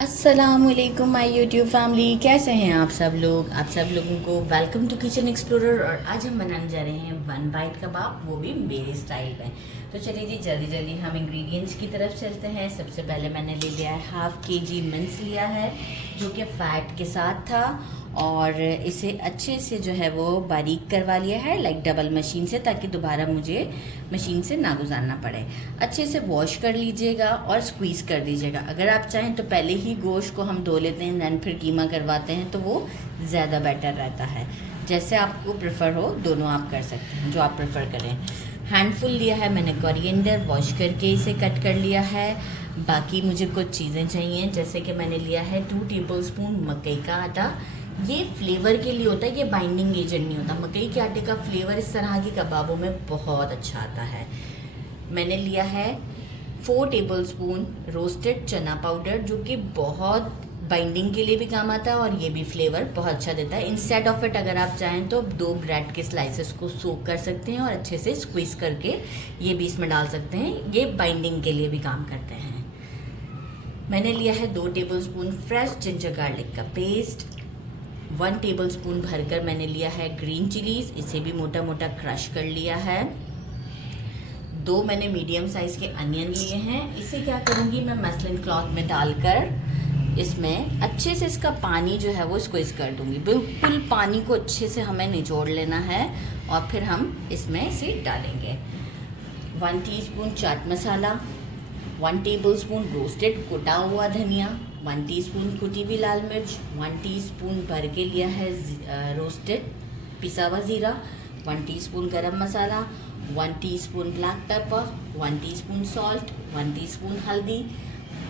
अस्सलामुअलैकुम my YouTube family, कैसे हैं आप सब लोग। आप सब लोगों को वेलकम टू किचन एक्सप्लोरर। और आज हम बनाने जा रहे हैं वन बाइट कबाब, वो भी मेरे स्टाइल में। तो चलिए जी जल्दी जल्दी हम इंग्रेडिएंट्स की तरफ चलते हैं। सबसे पहले मैंने ले लिया है 1/2 kg मिन्स लिया है, जो कि फ़ैट के साथ था, और इसे अच्छे से जो है वो बारीक करवा लिया है, लाइक डबल मशीन से, ताकि दोबारा मुझे मशीन से ना गुजारना पड़े। अच्छे से वॉश कर लीजिएगा और स्क्वीज़ कर दीजिएगा। अगर आप चाहें तो पहले ही गोश्त को हम धो लेते हैं, दैन फिर कीमा करवाते हैं, तो वो ज़्यादा बेटर रहता है। जैसे आपको प्रेफर हो, दोनों आप कर सकते हैं, जो आप प्रेफर करें। हैंडफुल लिया है मैंने कोरिएंडर, वॉश करके इसे कट कर लिया है। बाकी मुझे कुछ चीज़ें चाहिए, जैसे कि मैंने लिया है 2 टेबलस्पून मकई का आटा। ये फ्लेवर के लिए होता है, ये बाइंडिंग एजेंट नहीं होता। मकई के आटे का फ्लेवर इस तरह के कबाबों में बहुत अच्छा आता है। मैंने लिया है 4 टेबलस्पून रोस्टेड चना पाउडर, जो कि बहुत बाइंडिंग के लिए भी काम आता है और ये भी फ्लेवर बहुत अच्छा देता है। इंस्टेड ऑफ इट अगर आप चाहें तो 2 ब्रेड के स्लाइसेस को सोक कर सकते हैं और अच्छे से स्क्वीज़ करके ये भी इसमें डाल सकते हैं। ये बाइंडिंग के लिए भी काम करते हैं। मैंने लिया है 2 टेबलस्पून फ्रेश जिंजर गार्लिक का पेस्ट। 1 टेबलस्पून भरकर मैंने लिया है ग्रीन चिलीज, इसे भी मोटा मोटा क्रश कर लिया है। 2 मैंने मीडियम साइज़ के अनियन लिए हैं। इसे क्या करूँगी मैं, मसलिन क्लॉथ में डालकर इसमें अच्छे से इसका पानी जो है वो स्क्वीज़ कर दूँगी। बिल्कुल पानी को अच्छे से हमें निचोड़ लेना है और फिर हम इसमें इसे डालेंगे। 1 teaspoon chaat masala, 1 tablespoon roasted कुटा हुआ धनिया, 1 टीस्पून कुटी हुई लाल मिर्च, 1 टीस्पून भर के लिया है रोस्टेड पिसा हुआ ज़ीरा, 1 टीस्पून गरम मसाला, 1 teaspoon black pepper, 1 teaspoon salt, 1 teaspoon हल्दी,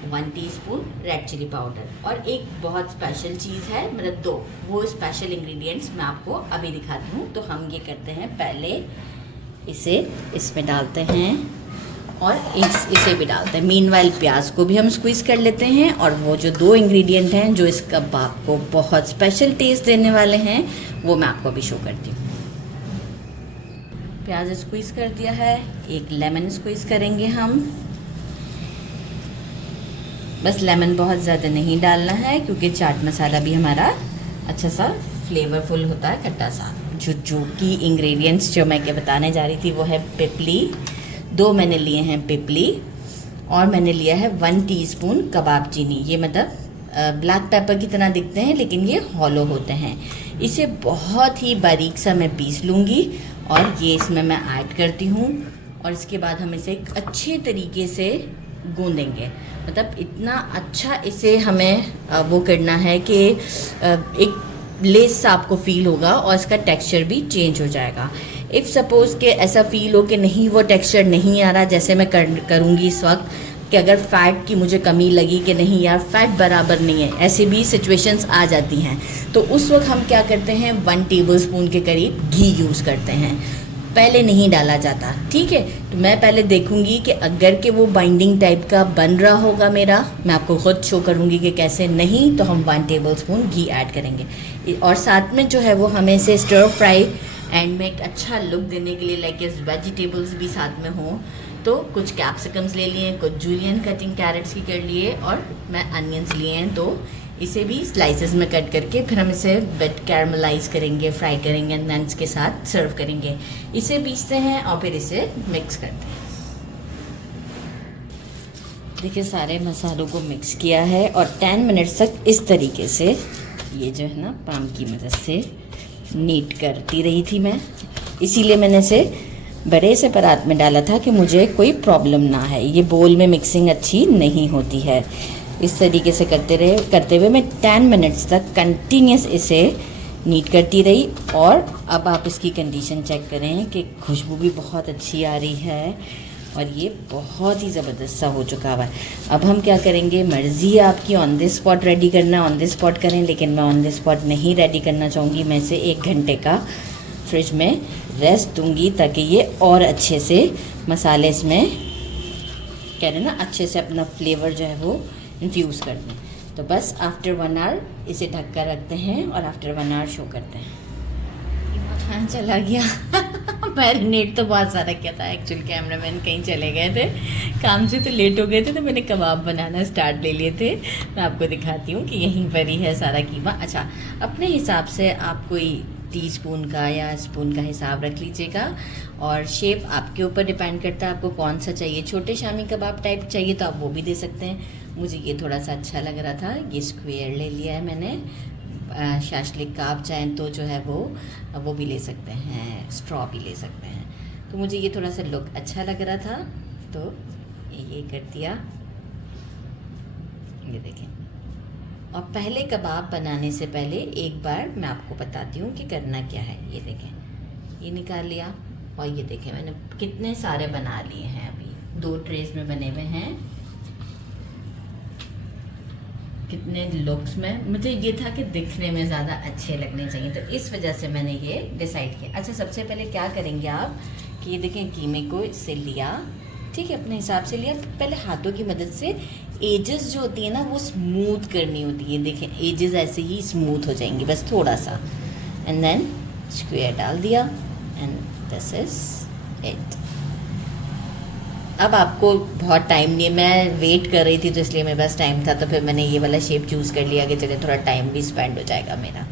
1 टीस्पून रेड चिली पाउडर। और एक बहुत स्पेशल चीज़ है, मतलब 2 वो स्पेशल इंग्रेडिएंट्स मैं आपको अभी दिखाती हूँ। तो हम ये करते हैं, पहले इसे इसमें डालते हैं और इसे भी डालते हैं। मीनवाइल प्याज को भी हम स्क्वीज़ कर लेते हैं। और वो जो 2 इंग्रेडिएंट हैं जो इस कबाब को बहुत स्पेशल टेस्ट देने वाले हैं, वो मैं आपको अभी शो करती हूँ। प्याज स्क्वीज़ कर दिया है, एक लेमन स्क्वीज़ करेंगे हम। बस लेमन बहुत ज़्यादा नहीं डालना है, क्योंकि चाट मसाला भी हमारा अच्छा सा फ्लेवरफुल होता है, खट्टा सा। जो की इंग्रेडिएंट्स जो मैं बताने जा रही थी वो है पिपली। 2 मैंने लिए हैं पिपली, और मैंने लिया है 1 टीस्पून कबाब चीनी। ये मतलब ब्लैक पेपर की तरह दिखते हैं, लेकिन ये हॉलो होते हैं। इसे बहुत ही बारीक सा मैं पीस लूँगी और ये इसमें मैं ऐड करती हूँ। और इसके बाद हम इसे एक अच्छे तरीके से गूंदेंगे। मतलब इतना अच्छा इसे हमें वो करना है कि एक लेस सा आपको फील होगा और इसका टेक्सचर भी चेंज हो जाएगा। इफ़ सपोज़ कि ऐसा फील हो कि नहीं, वो टेक्सचर नहीं आ रहा, जैसे मैं करूँगी इस वक्त, कि अगर फ़ैट की मुझे कमी लगी कि नहीं यार फ़ैट बराबर नहीं है, ऐसे भी सिचुएशंस आ जाती हैं, तो उस वक्त हम क्या करते हैं, 1 टेबलस्पून के करीब घी यूज़ करते हैं। पहले नहीं डाला जाता, ठीक है। तो मैं पहले देखूंगी कि अगर के वो बाइंडिंग टाइप का बन रहा होगा मेरा, मैं आपको खुद शो करूंगी कि कैसे। नहीं तो हम 1 टेबलस्पून घी ऐड करेंगे। और साथ में जो है वो हमें इसे स्टर फ्राई एंड में एक अच्छा लुक देने के लिए, लाइक इस वेजिटेबल्स भी साथ में हों, तो कुछ कैप्सिकम्स ले लिए, कुछ जूलियन कटिंग कैरेट्स की कर लिए, और मैं अनियंस लिए हैं। तो इसे भी स्लाइसेस में कट करके फिर हम इसे बेट कैरमलाइज करेंगे, फ्राई करेंगे, नट्स के साथ सर्व करेंगे। इसे पीसते हैं और फिर इसे मिक्स करते हैं। देखिए सारे मसालों को मिक्स किया है और 10 मिनट्स तक इस तरीके से ये जो है ना पाम की मदद से नीट करती रही थी मैं। इसीलिए मैंने इसे बड़े से परात में डाला था कि मुझे कोई प्रॉब्लम ना है। ये बोल में मिक्सिंग अच्छी नहीं होती है। इस तरीके से करते हुए मैं 10 मिनट्स तक कंटिन्यूस इसे नीट करती रही। और अब आप इसकी कंडीशन चेक करें कि खुशबू भी बहुत अच्छी आ रही है और ये बहुत ही ज़बरदस्त सा हो चुका हुआ है। अब हम क्या करेंगे, मर्ज़ी है आपकी ऑन द स्पॉट रेडी करना, ऑन द स्पॉट करें, लेकिन मैं ऑन द स्पॉट नहीं रेडी करना चाहूँगी। मैं इसे 1 घंटे का फ्रिज में रेस्ट दूँगी, ताकि ये और अच्छे से मसाले इसमें कह रहे ना अच्छे से अपना फ्लेवर जो है वो इन्फ्यूज़ कर दें। तो बस आफ्टर 1 आवर इसे ढक कर रखते हैं और आफ्टर 1 आवर शो करते हैं। हाँ चला गया। मैरिनेट तो बहुत सारा किया था, एक्चुअल कैमरामैन कहीं चले गए थे काम से, तो लेट हो गए थे, तो मैंने कबाब बनाना स्टार्ट ले लिए थे। मैं आपको दिखाती हूँ कि यहीं पर ही है सारा कीमा। अच्छा, अपने हिसाब से आप कोई टीस्पून का या स्पून का हिसाब रख लीजिएगा, और शेप आपके ऊपर डिपेंड करता है आपको कौन सा चाहिए। छोटे शामी कबाब टाइप चाहिए तो आप वो भी दे सकते हैं। मुझे ये थोड़ा सा अच्छा लग रहा था, ये स्क्वायर ले लिया है मैंने। शाशलिक का आप चाहें तो जो है वो भी ले सकते हैं, स्ट्रॉ भी ले सकते हैं। तो मुझे ये थोड़ा सा लुक अच्छा लग रहा था तो ये कर दिया। ये देखें। और पहले कबाब बनाने से पहले एक बार मैं आपको बताती हूँ कि करना क्या है। ये देखें, ये निकाल लिया, और ये देखें मैंने कितने सारे बना लिए हैं। अभी 2 ट्रेज में बने हुए हैं। कितने लुक्स में, मुझे ये था कि दिखने में ज़्यादा अच्छे लगने चाहिए, तो इस वजह से मैंने ये डिसाइड किया। अच्छा, सबसे पहले क्या करेंगे आप कि ये देखें, कीमे को इससे लिया, ठीक है, अपने हिसाब से लिया। पहले हाथों की मदद से एजेस जो होती है ना वो स्मूथ करनी होती है। देखें, एजेस ऐसे ही स्मूथ हो जाएंगी, बस थोड़ा सा, एंड देन स्क्वायर डाल दिया, एंड दिस इज इट। अब आपको बहुत टाइम नहीं, मैं वेट कर रही थी तो इसलिए मेरे पास टाइम था, तो फिर मैंने ये वाला शेप चूज़ कर लिया कि चलिए थोड़ा टाइम भी स्पेंड हो जाएगा मेरा।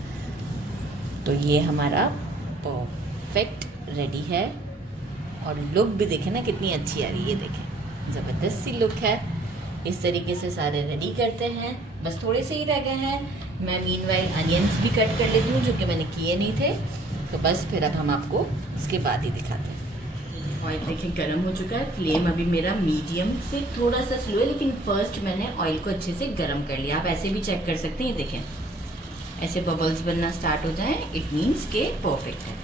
तो ये हमारा परफेक्ट रेडी है, और लुक भी देखें ना कितनी अच्छी आ रही है। ये देखें, ज़बरदस्त सी लुक है। इस तरीके से सारे रेडी करते हैं, बस थोड़े से ही रह गए हैं। मैं मीनवाइल अनियंस भी कट कर लेती हूँ, जो कि मैंने किए नहीं थे। तो बस फिर अब हम आपको इसके बाद ही दिखाते हैं। ऑयल देखिए गर्म हो चुका है, फ्लेम अभी मेरा मीडियम से थोड़ा सा स्लो है, लेकिन फर्स्ट मैंने ऑयल को अच्छे से गर्म कर लिया। आप ऐसे भी चेक कर सकते हैं, ये देखें ऐसे बबल्स बनना स्टार्ट हो जाएं, इट मीन्स के परफेक्ट है।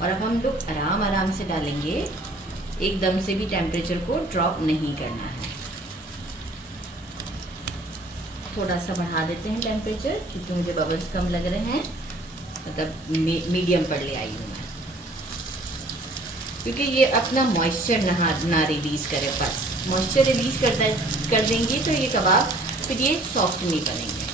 और अब हम लोग आराम आराम से डालेंगे, एकदम से भी टेम्परेचर को ड्रॉप नहीं करना है। थोड़ा सा बढ़ा देते हैं टेम्परेचर, क्योंकि मुझे बबल्स कम लग रहे हैं, मतलब मीडियम पर ले आई हूँ मैं, क्योंकि ये अपना मॉइस्चर ना रिलीज़ करे। बस मॉइस्चर रिलीज़ कर देंगी तो ये कबाब फिर ये सॉफ्ट नहीं बनेंगे।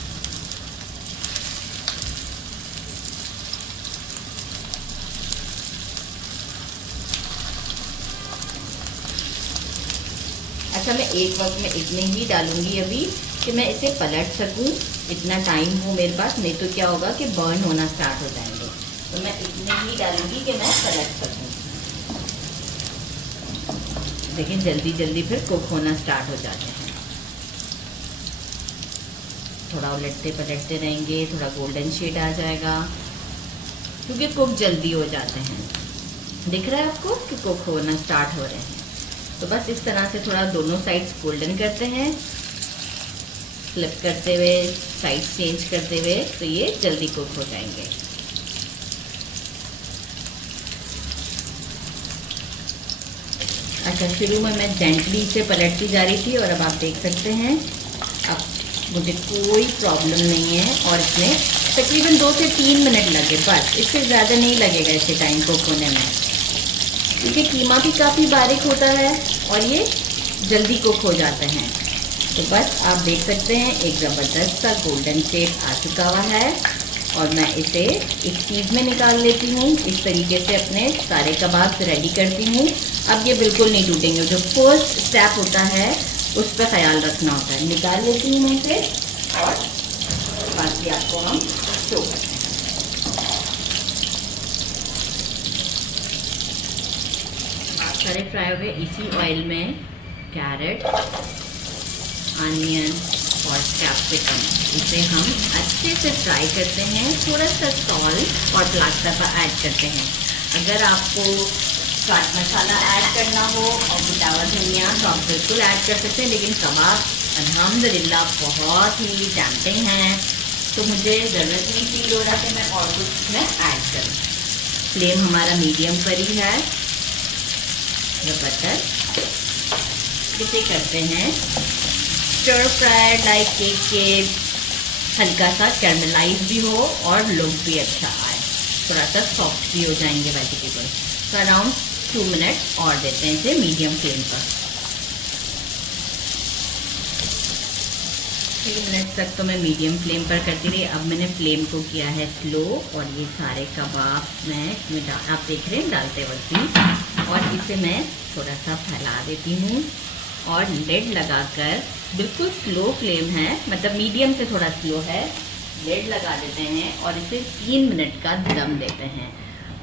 अच्छा, मैं एक वक्त में इतने ही डालूंगी अभी कि मैं इसे पलट सकूं, इतना टाइम हो मेरे पास, नहीं तो क्या होगा कि बर्न होना स्टार्ट हो जाएंगे। तो मैं इतने ही डालूंगी कि मैं पलट सकूं। देखिए जल्दी जल्दी फिर कुक होना स्टार्ट हो जाते हैं। थोड़ा उलटते पलटते रहेंगे, थोड़ा गोल्डन शेड आ जाएगा, क्योंकि कुक जल्दी हो जाते हैं। दिख रहा है आपको कि कुक होना स्टार्ट हो रहे हैं। तो बस इस तरह से थोड़ा दोनों साइड्स गोल्डन करते हैं, फ्लिप करते हुए, साइड चेंज करते हुए, तो ये जल्दी कुक हो जाएंगे। अच्छा, शुरू में मैं जेंटली इसे पलटती जा रही थी, और अब आप देख सकते हैं अब मुझे कोई प्रॉब्लम नहीं है। और इसमें तकरीबन 2 से 3 मिनट लगे, बस इससे ज़्यादा नहीं लगेगा इसे टाइम कुक होने में, क्योंकि कीमा भी काफ़ी बारीक होता है और ये जल्दी कुक हो जाते हैं। तो बस आप देख सकते हैं एक ज़बरदस्त सा गोल्डन शेड आ चुका हुआ है, और मैं इसे एक चीज़ में निकाल लेती हूँ। इस तरीके से अपने सारे कबाब रेडी करती हूँ। अब ये बिल्कुल नहीं टूटेंगे, जो फर्स्ट स्टेप होता है उस पर ख्याल रखना होता है। निकाल लेती हूँ मैं इसे, और बाकी आपको हम शो करते हैं। सारे फ्राई हो गए। इसी ऑयल में कैरेट, अनियन और कैप्सिकम, इसे हम अच्छे से फ्राई करते हैं। थोड़ा सा सॉल्ट और ब्लैक पेपर ऐड करते हैं। अगर आपको चाट मसाला ऐड करना हो और कुटावा धनिया तो आप बिल्कुल ऐड कर सकते हैं, लेकिन कबाब अल्हम्दुलिल्लाह बहुत ही टेम्पटिंग हैं, तो मुझे ज़रूरत नहीं फील हो रहा कि मैं और कुछ इसमें ऐड करूँ। फ्लेम हमारा मीडियम पर ही है। बटर इसे करते हैं स्टर फ्राई, लाइक केक के हल्का सा कैरमलाइज भी हो और लुक भी अच्छा आए, थोड़ा सा सॉफ्ट भी हो जाएंगे वेजिटेबल। तो अराउंड 2 मिनट और देते हैं इसे मीडियम फ्लेम पर। 3 मिनट तक तो मैं मीडियम फ्लेम पर करती रही। अब मैंने फ्लेम को किया है स्लो और ये सारे कबाब मैं आप देख रहे हैं डालते वक्त ही, और इसे मैं थोड़ा सा फैला देती हूँ और लिड लगाकर, बिल्कुल स्लो फ्लेम है, मतलब मीडियम से थोड़ा स्लो है, लिड लगा देते हैं और इसे 3 मिनट का दम देते हैं।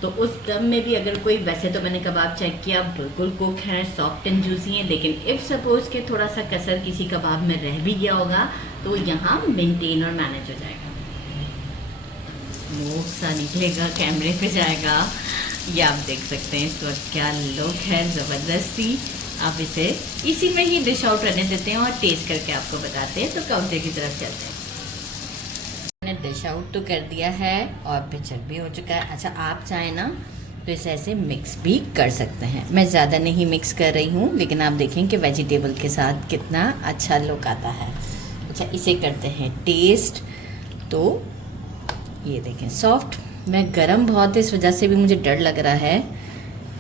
तो उस दम में भी अगर कोई, वैसे तो मैंने कबाब चेक किया बिल्कुल कुक है, सॉफ्ट एंड जूसी है, लेकिन इफ़ सपोज के थोड़ा सा कसर किसी कबाब में रह भी गया होगा तो यहाँ मेंटेन और मैनेज हो जाएगा। स्मोक सा निकलेगा, कैमरे पे जाएगा, ये आप देख सकते हैं इस वक्त क्या लुक है, ज़बरदस्ती। आप इसे इसी में ही डिश आउट रहने देते हैं और टेस्ट करके आपको बताते हैं। तो काउंटर की तरफ चलते हैं। मैंने डिश आउट तो कर दिया है और पिक्चर भी हो चुका है। अच्छा, आप चाहें ना तो इसे ऐसे मिक्स भी कर सकते हैं। मैं ज़्यादा नहीं मिक्स कर रही हूँ, लेकिन आप देखें कि वेजिटेबल के साथ कितना अच्छा लुक आता है। अच्छा, इसे करते हैं टेस्ट। तो ये देखें सॉफ्ट, मैं गरम बहुत है इस वजह से भी मुझे डर लग रहा है।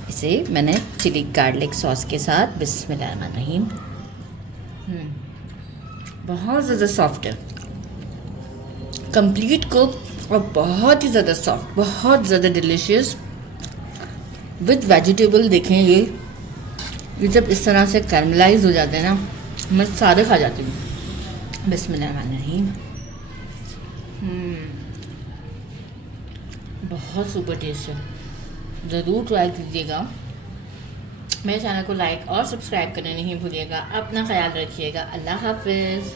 इसे मैंने चिली गार्लिक सॉस के साथ, बिस्मिल्लाहिर्रहमानिर्रहीम, बहुत ज़्यादा सॉफ्ट है, कंप्लीट कुक और बहुत ही ज़्यादा सॉफ्ट, बहुत ज़्यादा डिलीशियस विद वेजिटेबल। देखें ये जब इस तरह से कैरमलाइज हो जाते हैं ना, मैं सारे खा जाती हूँ। बिस्मिल्लाहिर्रहमानिर्रहीम, बहुत सुपर टेस्ट है, ज़रूर ट्राई कीजिएगा। मेरे चैनल को लाइक और सब्सक्राइब करना नहीं भूलिएगा। अपना ख्याल रखिएगा। अल्लाह हाफिज़।